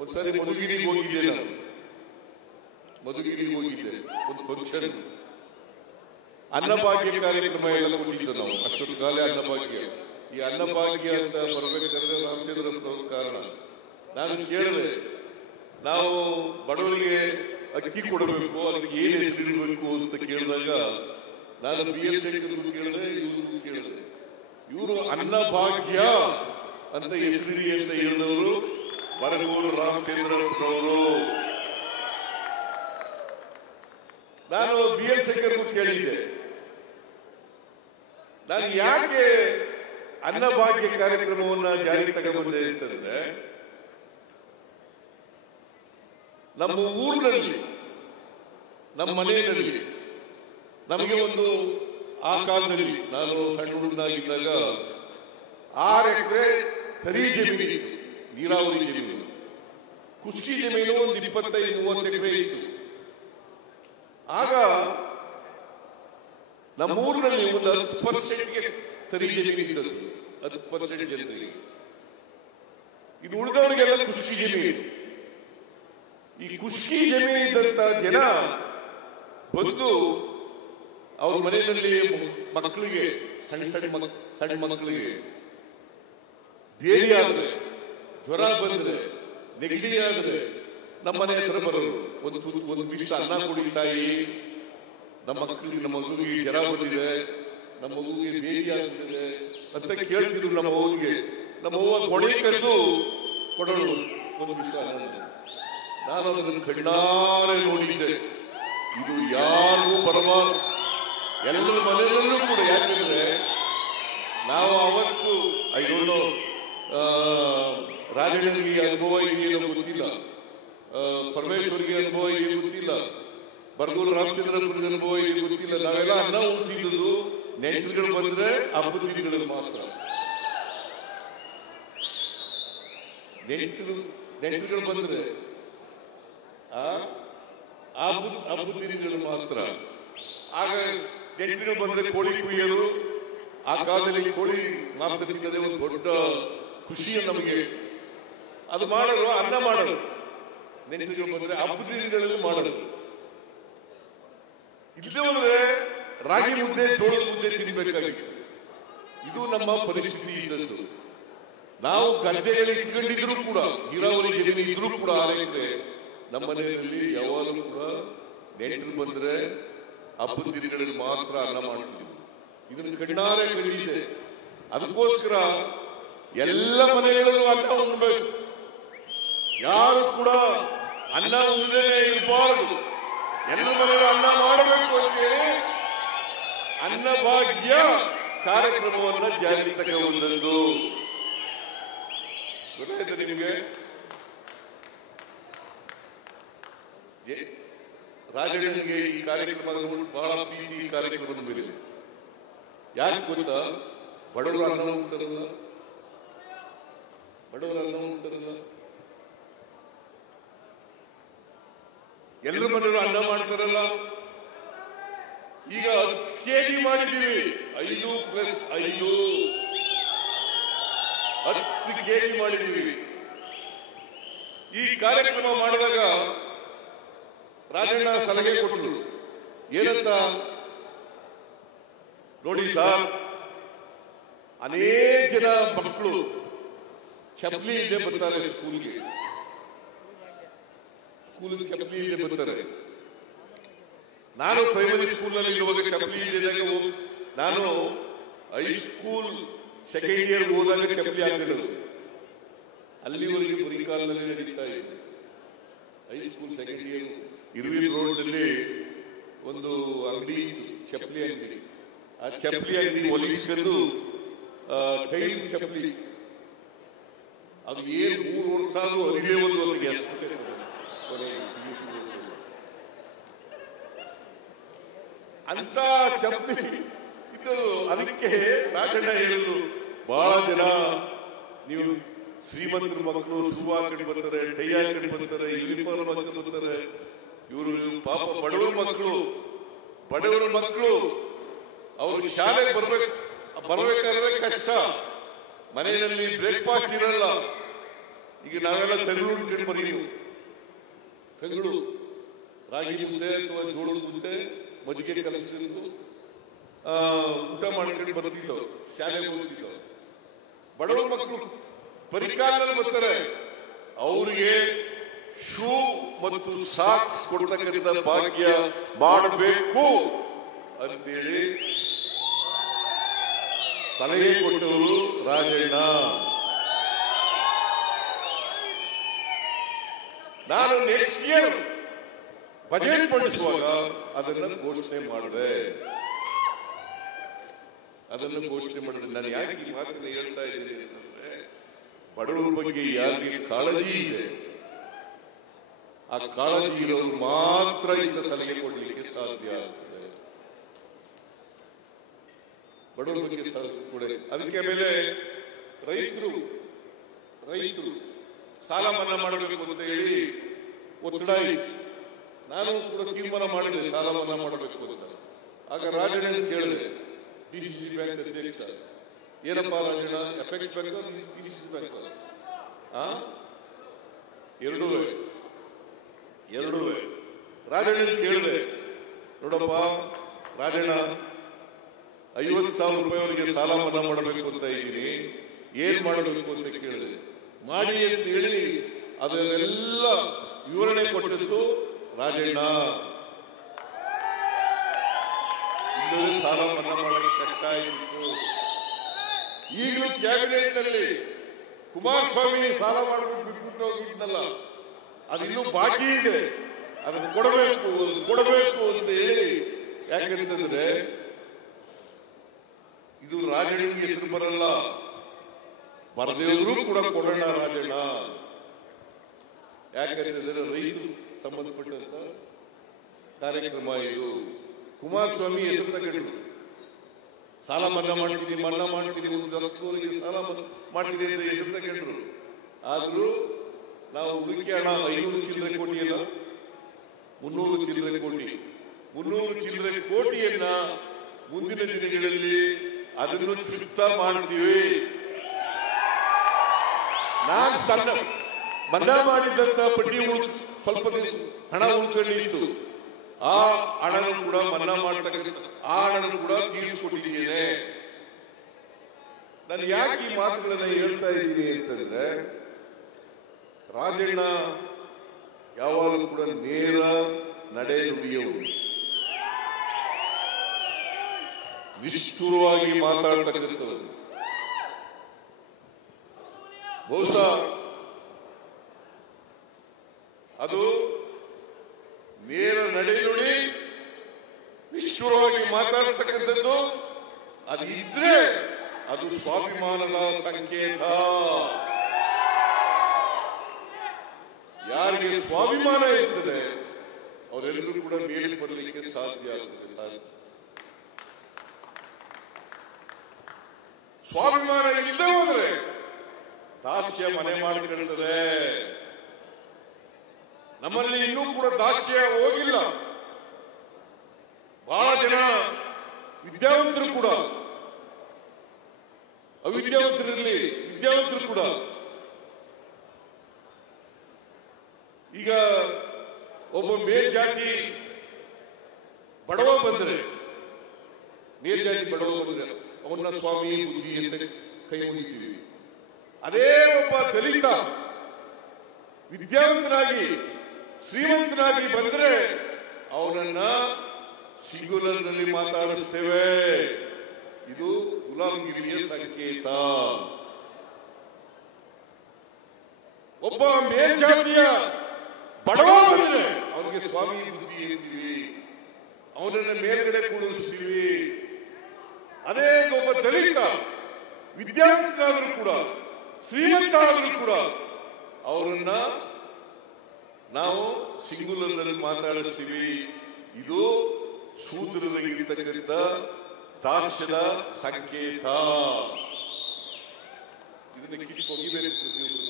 ಒಂದ್ಸಾರಿ ಮಧುಗಿರಿಗೆ ಹೋಗಿದ್ದೆ, ನಾನು ಮಧುಗಿರಿಗೆ ಹೋಗಿದ್ದೆ, ಒಂದು ಫಂಕ್ಷನ್ ಅನ್ನಭಾಗ್ಯ ಕಾರ್ಯಕ್ರಮ ಎಲ್ಲ ಕೊಟ್ಟಿದ್ದು ನಾವು. ಅಷ್ಟೊಂದು ಕಾಲ ಅನ್ನಭಾಗ್ಯ, ಈ ಅನ್ನಭಾಗ್ಯ ಅಂತ ಬರ್ಬೇಕಾದ್ರೆ ರಾಮಚಂದ್ರಪ್ಪನವ್ರ ಕಾರಣ. ನಾನು ಕೇಳಿದೆ, ನಾವು ಬಡವರಿಗೆ ಅಕ್ಕಿ ಕೊಡಬೇಕು, ಅದಕ್ಕೆ ಏನು ಹೆಸರಿಡಬೇಕು ಅಂತ ಕೇಳಿದಾಗ ನಾನು BL ಶೇಖರ್ಗೂ ಕೇಳಿದೆ, ಇವ್ರಿಗೂ ಕೇಳಿದೆ. ಇವರು ಅನ್ನಭಾಗ್ಯ ಅಂತ ಹೆಸರಿ ಅಂತ ಹೇಳಿದವರು ಬರಗೂರು ರಾಮಚಂದ್ರಪ್ಪನವರು. ನಾನು BL ಶೇಖರ್ಗೂ ಕೇಳಿದ್ದೆ, ನಾನು ಯಾಕೆ ಅನ್ನಭಾಗ್ಯ ಕಾರ್ಯಕ್ರಮವನ್ನ ಜಾರಿಗೆ ತಗೊಂಡ್ಬಂದೆ ಅಂತಂದ್ರೆ, ನಮ್ಮ ಊರಿನಲ್ಲಿ, ನಮ್ಮ ಮನೆಯಲ್ಲಿ ನಮಗೆ ಒಂದು, ಆ ಕಾಲದಲ್ಲಿ ನಾನು ಸಣ್ಣ ಹುಡುಗನಾಗಿದ್ದಾಗ 6 ಎಕರೆ ಕರಿ ಜಮೀನು ಇತ್ತು, ನೀರಾವರಿ ಜಮೀನು. ಕೃಷಿ ಜಮೀನು ಒಂದು 25-30 ಎಕರೆ ಇತ್ತು. ಆಗ ನಮ್ಮ ಊರಿನಲ್ಲಿ ಒಂದು 10% ಕರಿ ಜಮೀನು ಇದ್ದದ್ದು, 10% ಜನರಿಗೆ. ಇದು ಉಳಿದವರಿಗೆಲ್ಲ ಕೃಷಿ ಜಮೀನು. ಈ ಕೃಷಿ ಜಮೀನು ಇದ್ದಂತ ಜನ ಬಂದು ಅವ್ರ ಮನೆಯಲ್ಲಿ ಮಕ್ಕಳಿಗೆ, ಸಣ್ಣ ಮಕ್ಕಳಿಗೆ ಬೇರೆ ಆದರೆ, ಜ್ವರ ಬಂದರೆ, ನೆಗಡಿ ಆದರೆ ನಮ್ಮ ಮನೆ ಹತ್ರ ಬರೋರು. ಒಂದು ಬಿಸಿ ಅನ್ನ ಕೊಡಿ ತಾಯಿ, ನಮ್ಮ ಮಗುವಿಗೆ ಜ್ವರ ಬಂದಿದೆ, ನಮ್ಮ ಮಗುವಿಗೆ ಬೇರೆ ಆಗ್ತಿದೆ ಅಂತ ಕೇಳ್ತಿದ್ರು. ನಮ್ಮ ಅವ್ವ ಕೊಡೆ ಕರೆದು ಕೊಡೋರು ಒಂದು ಬಿಸಿ ಅನ್ನ. ನಾನು ಅದನ್ನು ಕಣ್ಣಾರೆ ನೋಡಿದ್ದೆ. ಇದು ಯಾರು ಬರಬಾರದು, ಎಲ್ಲರ ಮನೆಯಲ್ಲೂ ಕೂಡ. ಯಾಕೆಂದ್ರೆ ನಾವು ಅವತ್ತು ರಾಜನಿಗೆ ಅನುಭವ ಇದೆಯೋ ಗೊತ್ತಿಲ್ಲ, ಪರಮೇಶ್ವರಿಗೆ ಅನುಭವ ಇದೆಯೋ ಗೊತ್ತಿಲ್ಲ, ಬರಗೂರು ರಾಮಚಂದ್ರಪ್ಪನ ಅನುಭವ ಇದೆಯೋ ಗೊತ್ತಿಲ್ಲ. ನಾವೆಲ್ಲ ಅನ್ನ ಉಂಟಿದ್ದು ನೆಂಟರುಗಳು ಬಂದ್ರೆ ಹಬ್ಬದ ದಿನಗಳಲ್ಲಿ ಮಾತ್ರ. ನೆಂಟರುಗಳು ಬಂದ್ರೆ ಹಬ್ಬದ ದಿನಗಳು ಮಾತ್ರ. ಆಗ ನೆಂಟರುಗಳು ಬಂದ್ರೆ ಕೋಳಿ ಕುಯ್ಯೋದು. ಆ ಕಾಲದಲ್ಲಿ ಕೋಳಿ ಮಾಂಸ ತಿನ್ನೋದೇ ಒಂದು ದೊಡ್ಡ ಖುಷಿ ನಮಗೆ. ಅದು ಮಾಡೋದು, ಅನ್ನ ಮಾಡೋದು. ನೆಂಟರುಗಳು ಬಂದ್ರೆ ಹಬ್ಬದ ದಿನಗಳಲ್ಲಿ ಮಾಡೋದು. ಇಲ್ಲದೆ ಹೋದ್ರೆ ರಾಗಿ ಮುದ್ದೆ, ಜೋಳದ ಮುದ್ದೆ ತಿನ್ನಬೇಕಾಗಿತ್ತು. ಇದು ನಮ್ಮ ಪರಿಸ್ಥಿತಿ ಇದ್ದದ್ದು. ನಾವು ಗದ್ದೆಗಳು ಇಟ್ಕೊಂಡಿದ್ರು ಕೂಡ, ನೀರಾವರಿ ಜಮೀನು ಇದ್ರೂ ಕೂಡ, ಆದರೆ ನಮ್ಮ ಮನೆಯಲ್ಲಿ ಯಾವಾಗಲೂ ಕೂಡ ನೆಂಟರು ಬಂದ್ರೆ ಹಬ್ಬದ ದಿನಗಳಲ್ಲಿ ಮಾತ್ರ ಅನ್ನ ಮಾಡ್ತಿದ್ರು. ಇದನ್ನು ಕಣ್ಣಾರೆ ಕಂಡಿದ್ದೆ. ಅದಕ್ಕೋಸ್ಕರ ಎಲ್ಲ ಮನೆಗಳಲ್ಲೂ ಅನ್ನ ಉಣ್ಬೇಕು. ಯಾರು ಕೂಡ ಅನ್ನ ಉಣ್ಣದೇ ಇರಬಾರದು. ಎಲ್ಲ ಮನೆಗಳು ಅನ್ನ ಮಾಡಬೇಕು ಅಂತೇಳಿ ಅನ್ನಭಾಗ್ಯ ಕಾರ್ಯಕ್ರಮವನ್ನು ಜಾರಿಗೆ ತಗೊಂಡದ್ದು. ಗೊತ್ತಾಯ್ತದೆ ನಿಮಗೆ? ರಾಜನಿಗೆ ಈ ಕಾರ್ಯಕ್ರಮ ಬಹಳ ಪ್ರೀತಿ. ಈ ಕಾರ್ಯಕ್ರಮದ ಮೇಲೆ ಯಾಕೆ ಗೊತ್ತಾ? ಬಡವರು ಅನ್ನ ಉಂಟರಲ್ಲ, ಎಲ್ಲರ ಮನೆಯಲ್ಲೂ ಅನ್ನ ಮಾಡ್ತಾರಲ್ಲ. ಈಗ 10 kg ಮಾಡಿದ್ದೀವಿ, 5+5 10 kg ಮಾಡಿದ್ದೀವಿ. ಈ ಕಾರ್ಯಕ್ರಮ ಮಾಡಿದಾಗ ರಾಜಣ್ಣ ಸಲಹೆ ಕೊಟ್ಟರು. ಏನಂತ ನೋಡಿ ಸರ್, ಅನೇಕ ಜನ ಮಕ್ಕಳು ಚಪ್ಪಲಿ ಇಲ್ಲದೆ ಬರ್ತಾರೆ ಸ್ಕೂಲ್ಗೆ ಚಪ್ಪಲಿ ಇಲ್ಲದೆ ಬರ್ತಾರೆ. ನಾನು ಪ್ರೈಮರಿ ಸ್ಕೂಲ್ನಲ್ಲಿ ಇರುವಾಗ ಚಪ್ಪಲಿ ಇಲ್ಲದಾಗ, ನಾನು ಹೈಸ್ಕೂಲ್ ಸೆಕೆಂಡ್ ಇಯರ್ ಹೋದಾಗ ಚಪ್ಪಲಿ ಹಾಕಿರೋದು. ಅಲ್ಲಿವರೆಗೆ ಬರಿಕಾಲದಲ್ಲಿ ನಡೀತಾ ಇದೆ. ಹೈಸ್ಕೂಲ್ ಸೆಕೆಂಡ್ ಇಯರ್ ಇರುವಿನ ರೋಡ್ನಲ್ಲಿ ಒಂದು ಅಂಗಡಿ ಇತ್ತು, ಚಪ್ಪಲಿ ಅಂಗಡಿ. ಆ ಚಪ್ಪಲಿ ಅಂಗಡಿ ಒಲಿಸ್ಕೊಂಡು ಟೈಲ್ ಚಪ್ಪಲಿ, ಅದು ಏನು 3 ವರ್ಷ ಆದ್ರೂ ಅದೇ ಒಂದು ಅಂತ ಚಪ್ಪಲಿ ಇದು. ಅದಕ್ಕೆ ರಾಜಣ್ಣ ಹೇಳಿದ್ರು, ಬಹಳ ಜನ ನೀವು ಶ್ರೀಮಂತರ ಮಕ್ಕಳು ಶೂ ಹಾಕೊಂಡು ಬರ್ತಾರೆ, ಟೈ ಹಾಕೊಂಡು ಬರ್ತಾರೆ, ಯೂನಿಫಾರ್ಮ್ ಹಾಕೊಂಡು ಬರ್ತಾರೆ. ಇವರು ಪಾಪ ಬಡವರ ಮಕ್ಕಳು ಅವ್ರಿಗೆ ಶಾಲೆಗೆ ಬರ್ಬೇಕಾದ್ರೆ ಕಷ್ಟ. ಮನೆಯಲ್ಲಿ ಬ್ರೇಕ್ಫಾಸ್ಟ್ ಇರಲ್ಲ, ಈಗ ನಾವೆಲ್ಲ ತೆಂಗಳು ತಿಳ್ಬರಿ, ನೀವು ತೆಂಗಳು ರಾಗಿ ಮುದ್ದೆ ಅಥವಾ ಜೋಳದ ಮುದ್ದೆ ಮಜ್ಜಿಗೆ ಕಲಸಿದ್ದು ಊಟ ಮಾಡ್ಕೊಂಡು ಬರ್ತಿದ್ದವು, ಶಾಲೆಗೆ ಹೋಗ್ತಿದ್ದವು. ಬಡವ ಮಕ್ಕಳು ಪರಿಕಾರದಲ್ಲಿ ಬರ್ತಾರೆ, ಅವರಿಗೆ ಶೂ ಮತ್ತು ಸಾಕ್ಸ್ ಕೊಡ್ತಕ್ಕಂಥ ಭಾಗ್ಯ ಮಾಡಬೇಕು ಅಂತೇಳಿ ಸಲಹೆ ಕೊಟ್ಟವರು ರಾಜಣ್ಣ. ನಾನು ನೆಕ್ಸ್ಟ್ ಇಯರ್ ಬಜೆಟ್ ಮಂಡಿಸುವಾಗ ಅದನ್ನು ಘೋಷಣೆ ಮಾಡಿದೆ. ನಾನು ಯಾಕೆ ಈ ಮಾತನ್ನು ಹೇಳ್ತಾ ಇದ್ದೀನಿ ಅಂತಂದ್ರೆ, ಬಡವರ ಬಗ್ಗೆ ಯಾರಿಗೆ ಕಾಳಜಿ ಇದೆ, ಆ ಕಾಳಜಿ ಇರೋರು ಮಾತ್ರ ಇಂಥ ಸಲಹೆ ಕೊಡಲಿಕ್ಕೆ ಸಾಧ್ಯ ಆಗ್ತದೆ. ಬಡವರ ಬಗ್ಗೆ ಕೊಡ. ಅದಕ್ಕೆ ಮೇಲೆ ರೈತರು ಸಾಲ ಮನ್ನಾ ಮಾಡಬೇಕು ಅಂತ ಹೇಳಿ ಒತ್ತಡ ಇತ್ತು. ನಾನು ಕೂಡ ತೀರ್ಮಾನ ಮಾಡಿದೆ ಸಾಲ ಮನ್ನಾ ಮಾಡಬೇಕು ಅಂತ. ಆಗ ರಾಜಣ್ಣ ಕೇಳಿದೆ, ಡಿಸಿಸಿ ಬ್ಯಾಂಕ್ ಅಧ್ಯಕ್ಷ, ಏನಪ್ಪಾ Rajanna, effects bank DCC bank ಎರಡೂ ರಾಜಣ್ಣ ಕೇಳಿದೆ, ನೋಡಪ್ಪ ರಾಜಣ್ಣ, 50,000 ರೂಪಾಯಿವರೆಗೆ ಸಾಲ ಮನ್ನಾ ಮಾಡಬೇಕು ಅಂತ ಇದ್ದೀನಿ, ಏನ್ ಮಾಡಬೇಕು ಅಂತ ಕೇಳಿದೆ. ಮಾಡಿ ಅಂತ ಹೇಳಿ ಅದನ್ನೆಲ್ಲ ವಿವರಣೆ ಕೊಟ್ಟದ್ದು ರಾಜಣ್ಣ. ಇಲ್ಲದೆ ಸಾಲ ಮನ್ನಾ ಮಾಡಲಿಕ್ಕೆ ಕಷ್ಟ ಆಗಿತ್ತು. ಈಗಲೂ ಕ್ಯಾಬಿನೆಟ್ ನಲ್ಲಿ ಕುಮಾರಸ್ವಾಮಿ ಸಾಲ ಮಾಡಬೇಕು ಬಿಟ್ಬಿಟ್ಟು ಹೋಗಿದ್ನಲ್ಲ, ಅದಿನ್ನೂ ಬಾಕಿ ಇದೆ, ಅದನ್ನು ಕೊಡಬೇಕು ಅಂತ ಹೇಳಿ. ಯಾಕಂತಂದ್ರೆ ಇದು ರಾಜಣ್ಣಿಗೆ ಹೆಸರು ಬರಲ್ಲ, ಬರದೇವರು ಕೂಡ ಕೊಡೋಣ ರಾಜಣ್ಣ. ಯಾಕಂತಂದ್ರೆ ರೈತರು ಸಂಬಂಧಪಟ್ಟಂತ ಕಾರ್ಯಕ್ರಮ ಇದು. ಕುಮಾರಸ್ವಾಮಿ ಹೆಸರು ತಗೊಂಡು ಸಾಲ ಮನ್ನಾ ಮಾಡ್ತೀನಿ 1 ಲಕ್ಷದವರೆಗೆ ಸಾಲ ಮಾಡ್ತೀನಿ ಅಂತ ಹೆಸರು ತಗೊಂಡ್ರು. ಆದ್ರೂ ನಾವು ಉಳಿಕೆ ಹಣ 500 ಚಿಲ್ಲರೆ ಕೋಟಿ ಅಲ್ಲ, 300 ಚಿಲ್ಲರೆ ಕೋಟಿ, 300 ಚಿಲ್ಲರೆ ಕೋಟಿಯನ್ನ ಮುಂದಿನ ದಿನಗಳಲ್ಲಿ ಅದನ್ನು ಚುಕ್ತ ಮಾಡ್ತೀವಿ. ನಾನು ಸಣ್ಣ ಮನ್ನಾ ಮಾಡಿದಂತ ಬಡ್ಡಿ ಸ್ವಲ್ಪ ಹಣ ಉಳ್ಕೊಂಡಿತ್ತು, ಆ ಹಣನೂ ಕೂಡ ಮನ್ನಾ ಮಾಡ್ತಕ್ಕಂಥ ಆ ಹಣನೂ ಕೂಡ ತೀರಿಸಿಕೊಟ್ಟಿದ್ದೇನೆ. ನಾನು ಯಾಕೆ ಈ ಮಾತುಗಳನ್ನ ಹೇಳ್ತಾ ಇದ್ದೀನಿ ಅಂತಂದ್ರೆ, ರಾಜಣ್ಣ ಯಾವಾಗಲೂ ಕೂಡ ನೇರ ನಡೆ ನುಡಿಯವರು, ನಿಷ್ಠುರವಾಗಿ ಮಾತಾಡ್ತಕ್ಕಂಥದ್ದು. ಬಹುಶಃ ಅದು ನೇರ ನಡೆ ನುಡಿ ನಿಷ್ಠುರವಾಗಿ ಮಾತಾಡ್ತಕ್ಕಂಥದ್ದು ಅದು ಇದ್ರೆ ಅದು ಸ್ವಾಭಿಮಾನದ ಸಂಕೇತ. ಯಾರಿಗೆ ಸ್ವಾಭಿಮಾನ ಇರ್ತದೆ ಅವರೆಲ್ಲರೂ ಕೂಡ ಮೇಲೆ ಬರಲಿಕ್ಕೆ ಸಾಧ್ಯ ಆಗ್ತದೆ. ಸ್ವಾಭಿಮಾನ ಇಲ್ಲದೆ ಹೋದ್ರೆ ದಾಸ್ಯ ಮನೆ ಮಾಡಿಕೊಳ್ಳುತ್ತದೆ. ನಮ್ಮಲ್ಲಿ ಇನ್ನೂ ಕೂಡ ದಾಸ್ಯ ಹೋಗಿಲ್ಲ. ಬಹಳ ಜನ ವಿದ್ಯಾವಂತರು ಕೂಡ, ಅವಿದ್ಯಾವಂತರಿರಲಿ ವಿದ್ಯಾವಂತರು ಕೂಡ ಈಗ ಒಬ್ಬ ಮೇಲ್ಜಾತಿ ಬಡವ ಬಂದರೆ, ಮೇಲ್ಜಾತಿ ಬಡವ ಬಂದರೆ ಅವನ್ನ ಸ್ವಾಮಿ ಬುದ್ಧಿ ಅಂತ ಕೈ ಮುಗಿತೀವಿ. ಅದೇ ಒಬ್ಬ ದಲಿತ ವಿದ್ಯಾವಂತನಾಗಿ ಶ್ರೀಮಂತನಾಗಿ ಬಂದರೆ ಅವನನ್ನ ಸಿಂಗುಲರ್ನಲ್ಲಿ ಮಾತಾಡಿಸ್ತೇವೆ. ಇದು ಗುಲಾಮಗಿರಿಯ ಸಂಕೇತ. ಒಬ್ಬ ಮೇಲ್ಜಾತಿಯ ಬಡವ ಬಂದರೆ ಅವನಿಗೆ ಸ್ವಾಮಿ ಬುದ್ಧಿ ಅಂತೀವಿ, ಅವನನ್ನ ಮೇಲ್ಗಡೆ ಕೂಡಿಸ್ತೀವಿ. ಅದೇ ಒಬ್ಬ ದಲಿತ ವಿದ್ಯಾವಂತನಾದರೂ ಕೂಡ ಶ್ರೀಮಂತ ಆದರೂ ಕೂಡ ಅವರನ್ನ ನಾವು ಸಿಂಗುಲರ್ನಲ್ಲಿ ಮಾತಾಡಿಸ್ತೀವಿ. ಇದು ಶೂದ್ರರಿಗಿರ್ತಕ್ಕಂಥ ದಾಸ್ಯದ ಸಂಕೇತ. ಇದನ್ನ ಕಿತ್ತು ಹೋಗಿಬೇಕು ಪ್ರತಿಯೊಬ್ಬರು.